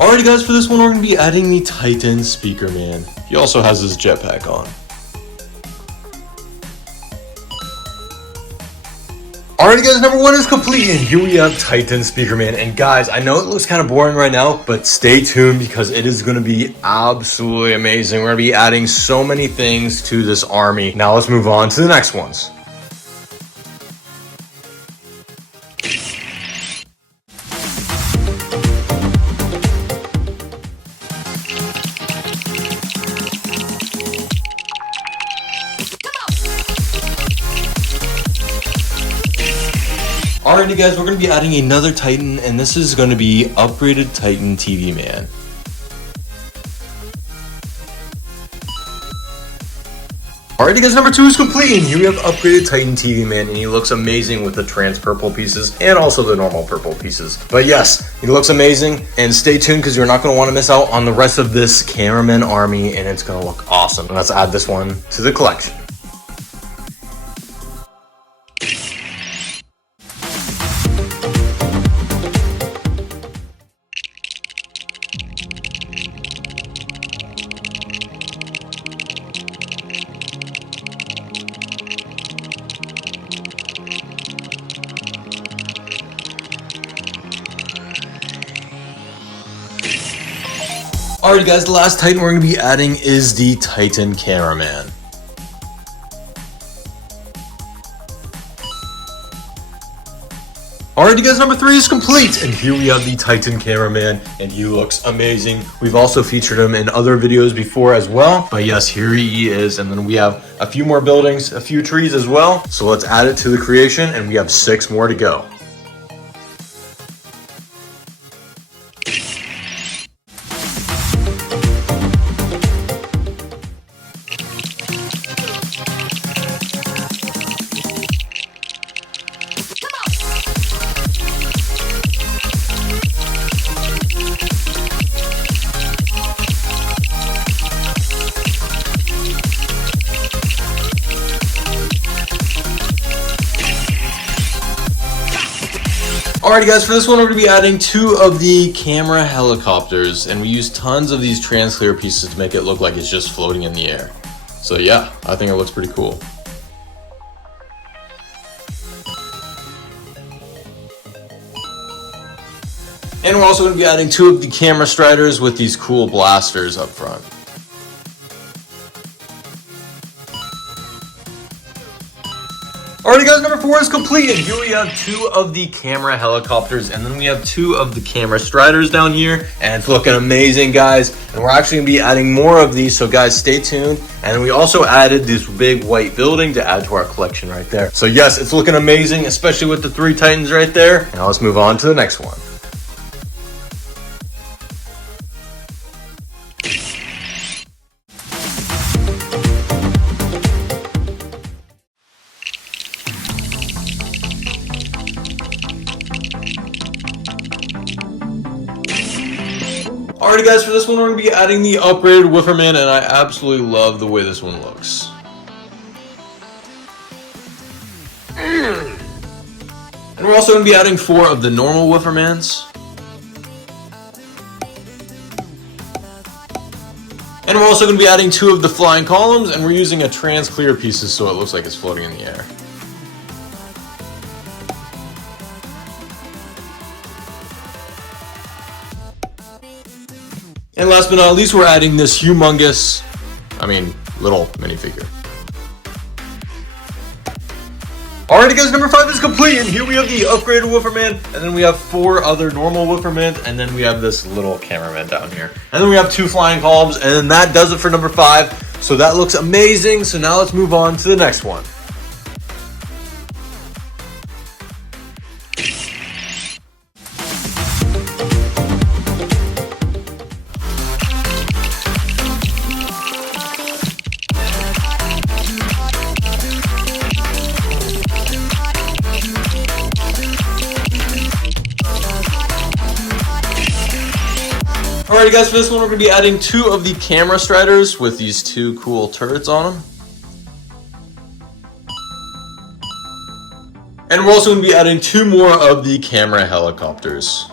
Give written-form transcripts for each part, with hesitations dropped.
Alrighty guys, for this one we're going to be adding the Titan Speaker Man. He also has his jetpack on. Alrighty guys, number 1 is complete, and here we have Titan Speaker Man. And guys, I know it looks kind of boring right now, but stay tuned because it is going to be absolutely amazing. We're going to be adding so many things to this army. Now let's move on to the next ones. Alrighty guys, we're going to be adding another Titan, and this is going to be Upgraded Titan TV Man. Alrighty guys, number 2 is complete, and here we have Upgraded Titan TV Man, and he looks amazing with the trans purple pieces and also the normal purple pieces. But yes, he looks amazing, and stay tuned because you're not going to want to miss out on the rest of this cameraman army, and it's going to look awesome. Let's add this one to the collection. Alright guys, the last Titan we're going to be adding is the Titan Cameraman. Alrighty guys, number 3 is complete, and here we have the Titan Cameraman, and he looks amazing. We've also featured him in other videos before as well, but yes, here he is, and then we have a few more buildings, a few trees as well. So let's add it to the creation, and we have 6 more to go. Alrighty guys, for this one we're going to be adding 2 of the camera helicopters, and we use tons of these trans clear pieces to make it look like it's just floating in the air. So yeah, I think it looks pretty cool. And we're also going to be adding 2 of the camera striders with these cool blasters up front. Alrighty guys, number 4 is complete, and here we have 2 of the camera helicopters, and then we have 2 of the camera striders down here, and it's looking amazing guys, and we're actually going to be adding more of these, so guys stay tuned. And we also added this big white building to add to our collection right there. So yes, it's looking amazing, especially with the 3 Titans right there. Now let's move on to the next one. Alrighty guys, for this one we're going to be adding the upgraded Wooferman, and I absolutely love the way this one looks. And we're also going to be adding 4 of the normal Woofermans. And we're also going to be adding 2 of the flying columns, and we're using a trans clear pieces so it looks like it's floating in the air. And last but not least, we're adding this humongous, little minifigure. Alrighty guys, number 5 is complete, and here we have the upgraded Wooferman, and then we have 4 other normal Woofermen, and then we have this little cameraman down here. And then we have 2 flying columns, and then that does it for number 5. So that looks amazing, so now let's move on to the next one. Alrighty guys, for this one we're going to be adding 2 of the camera striders with these 2 cool turrets on them. And we're also going to be adding 2 more of the camera helicopters.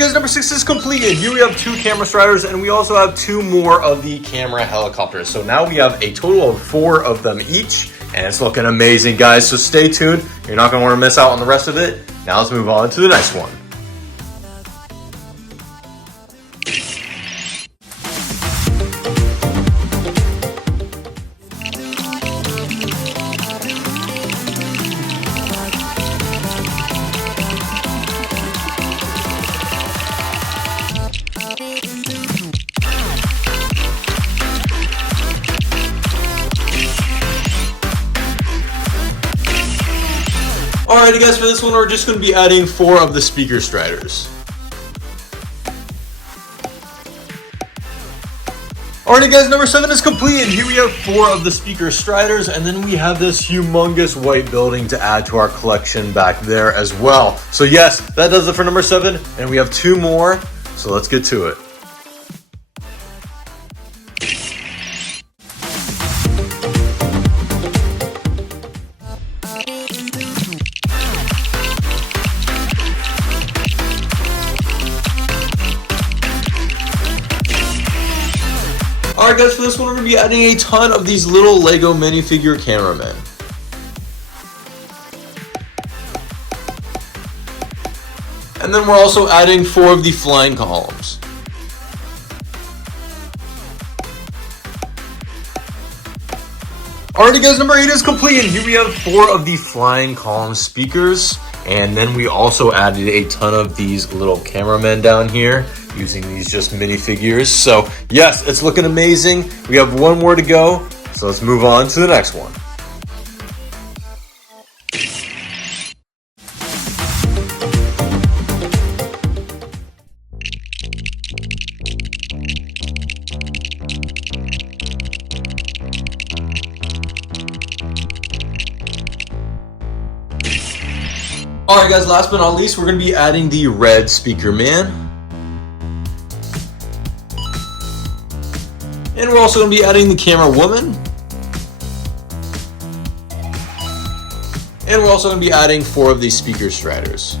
Alrighty guys, number 6 is completed. Here we have 2 camera striders and we also have 2 more of the camera helicopters. So now we have a total of 4 of them each and it's looking amazing, guys. So stay tuned. You're not going to want to miss out on the rest of it. Now let's move on to the next one. Alrighty guys, for this one we're just going to be adding 4 of the speaker striders. Alrighty guys, number 7 is completed. Here we have 4 of the speaker striders and then we have this humongous white building to add to our collection back there as well. So yes, that does it for number 7 and we have 2 more, so let's get to it. Alright guys, for this one we're going to be adding a ton of these little Lego minifigure cameramen. And then we're also adding 4 of the flying columns. Alrighty guys, number 8 is complete and here we have 4 of the flying column speakers. And then we also added a ton of these little cameramen down here using these just minifigures. So yes, it's looking amazing. We have 1 more to go, so let's move on to the next one. Alright guys, last but not least, we're going to be adding the red speaker man. And we're also going to be adding the camera woman. And we're also going to be adding 4 of these speaker striders.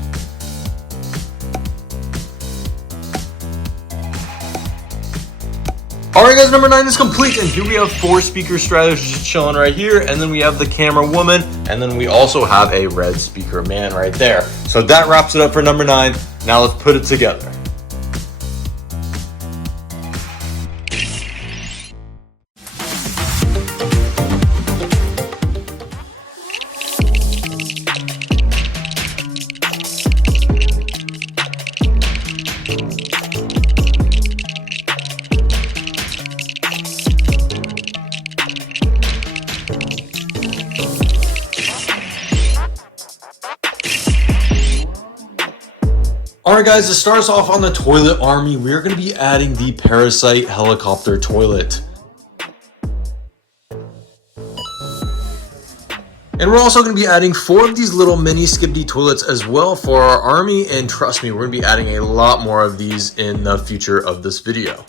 Alright guys, number 9 is complete and here we have 4 speaker striders just chilling right here, and then we have the camera woman, and then we also have a red speaker man right there. So that wraps it up for number 9. Now let's put it together. Alright guys, to start us off on the toilet army, we're going to be adding the Parasite helicopter toilet. And we're also going to be adding 4 of these little mini SKIBIDI toilets as well for our army, and trust me, we're going to be adding a lot more of these in the future of this video.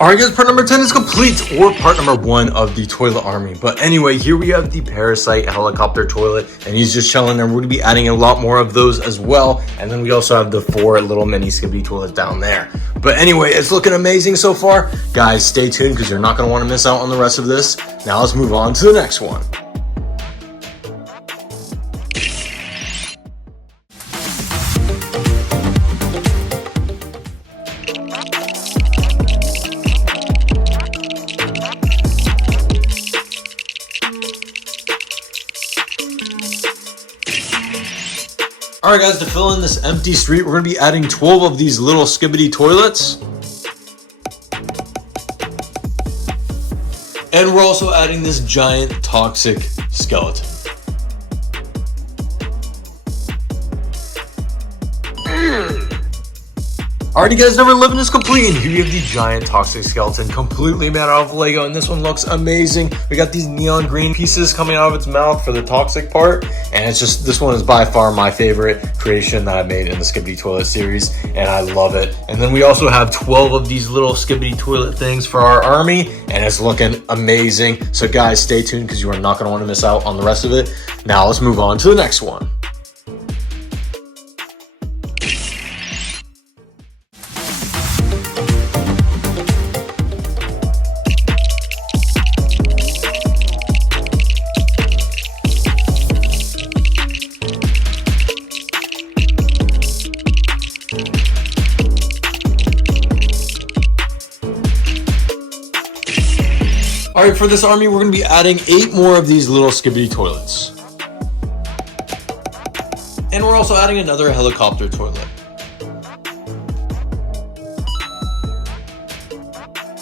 Alright guys, part number 10 is complete, or part number 1 of the toilet army. But anyway, here we have the Parasite helicopter toilet, and he's just chilling there. We're going to be adding a lot more of those as well. And then we also have the 4 little mini SKIBIDI toilets down there. But anyway, it's looking amazing so far. Guys, stay tuned because you're not going to want to miss out on the rest of this. Now let's move on to the next one. Alright guys, to fill in this empty street, we're going to be adding 12 of these little SKIBIDI toilets. And we're also adding this giant toxic skeleton. Alrighty guys, number 11 is complete, and here we have the giant toxic skeleton completely made out of Lego, and this one looks amazing. We got these neon green pieces coming out of its mouth for the toxic part, and it's just, this one is by far my favorite creation that I made in the SKIBIDI toilet series, and I love it. And then we also have 12 of these little SKIBIDI toilet things for our army, and it's looking amazing. So guys, stay tuned because you are not going to want to miss out on the rest of it. Now let's move on to the next one. All right, for this army, we're gonna be adding 8 more of these little skibidi toilets. And we're also adding another helicopter toilet.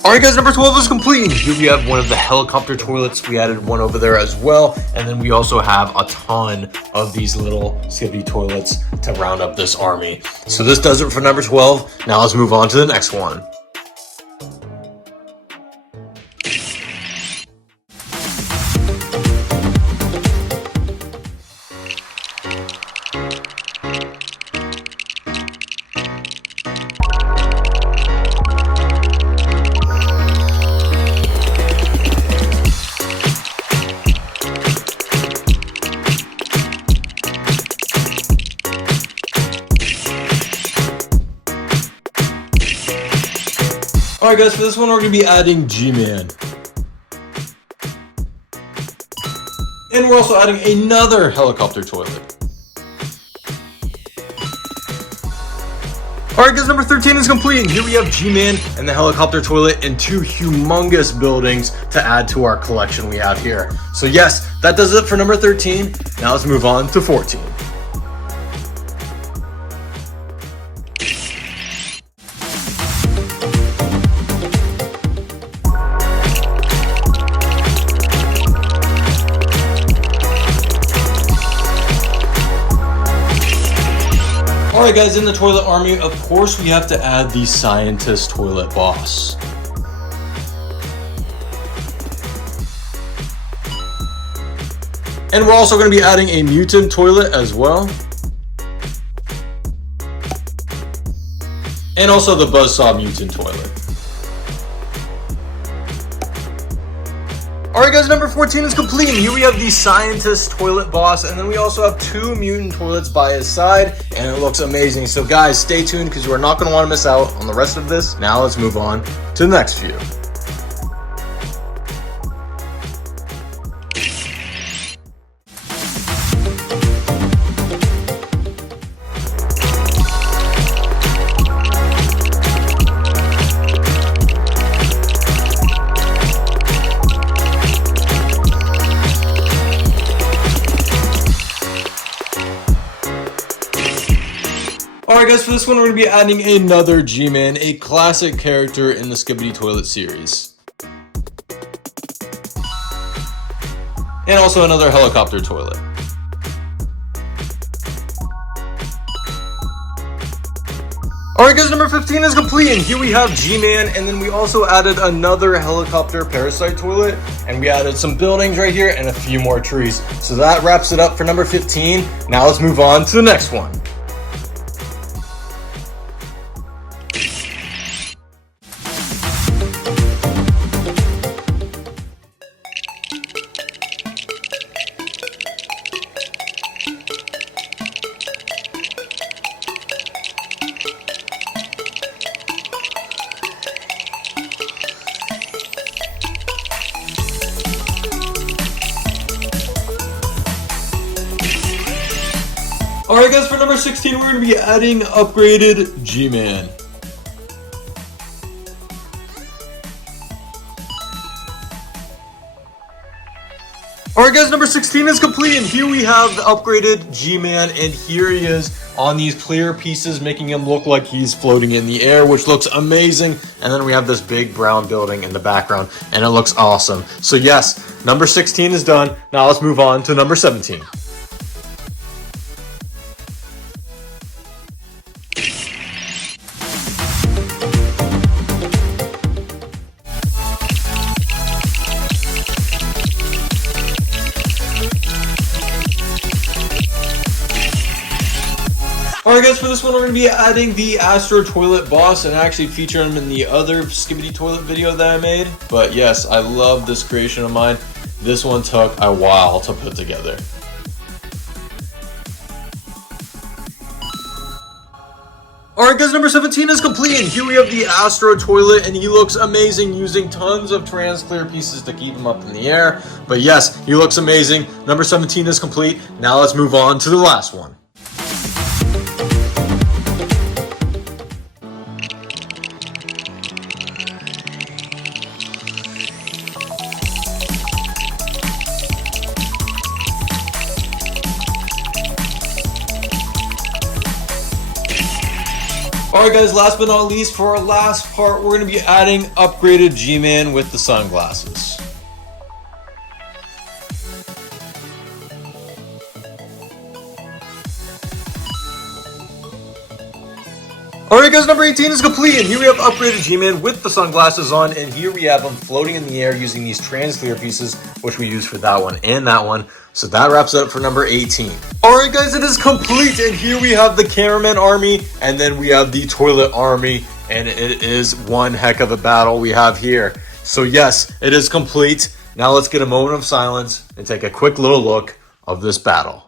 Alright guys, number 12 is complete. And here we have one of the helicopter toilets. We added one over there as well. And then we also have a ton of these little skibidi toilets to round up this army. So this does it for number 12. Now let's move on to the next one. Alright guys, for this one we're going to be adding G-Man. And we're also adding another helicopter toilet. Alright guys, number 13 is complete, and here we have G-Man and the helicopter toilet and 2 humongous buildings to add to our collection we have here. So yes, that does it for number 13. Now let's move on to 14. Alright guys, in the toilet army, of course we have to add the scientist toilet boss. And we're also going to be adding a mutant toilet as well. And also the buzzsaw mutant toilet. Alright guys, number 14 is complete, and here we have the scientist toilet boss, and then we also have 2 mutant toilets by his side, and it looks amazing. So guys, stay tuned because you are not going to want to miss out on the rest of this. Now let's move on to the next few. Alright guys, for this one we're going to be adding another G-Man, a classic character in the Skibidi Toilet series. And also another helicopter toilet. Alright guys, number 15 is complete, and here we have G-Man, and then we also added another helicopter parasite toilet, and we added some buildings right here and a few more trees. So that wraps it up for number 15. Now let's move on to the next one. Alright guys, for number 16 we're going to be adding upgraded G-Man. Alright guys, number 16 is complete, and here we have the upgraded G-Man, and here he is on these clear pieces, making him look like he's floating in the air, which looks amazing. And then we have this big brown building in the background, and it looks awesome. So yes, number 16 is done. Now let's move on to number 17. Alright guys, for this one we're going to be adding the Astro toilet boss and actually feature him in the other Skibidi toilet video that I made. But yes, I love this creation of mine. This one took a while to put together. Alright guys, number 17 is complete, and here we have the Astro toilet, and he looks amazing using tons of trans clear pieces to keep him up in the air. But yes, he looks amazing. Number 17 is complete. Now let's move on to the last one. Alright guys, last but not least, for our last part, we're going to be adding upgraded G-Man with the sunglasses. Alright guys, number 18 is complete, and here we have upgraded G-Man with the sunglasses on, and here we have him floating in the air using these trans-clear pieces, which we use for that one and that one. So that wraps it up for number 18. Alright guys, it is complete, and here we have the cameraman army, and then we have the toilet army, and it is one heck of a battle we have here. So yes, it is complete. Now let's get a moment of silence and take a quick little look of this battle.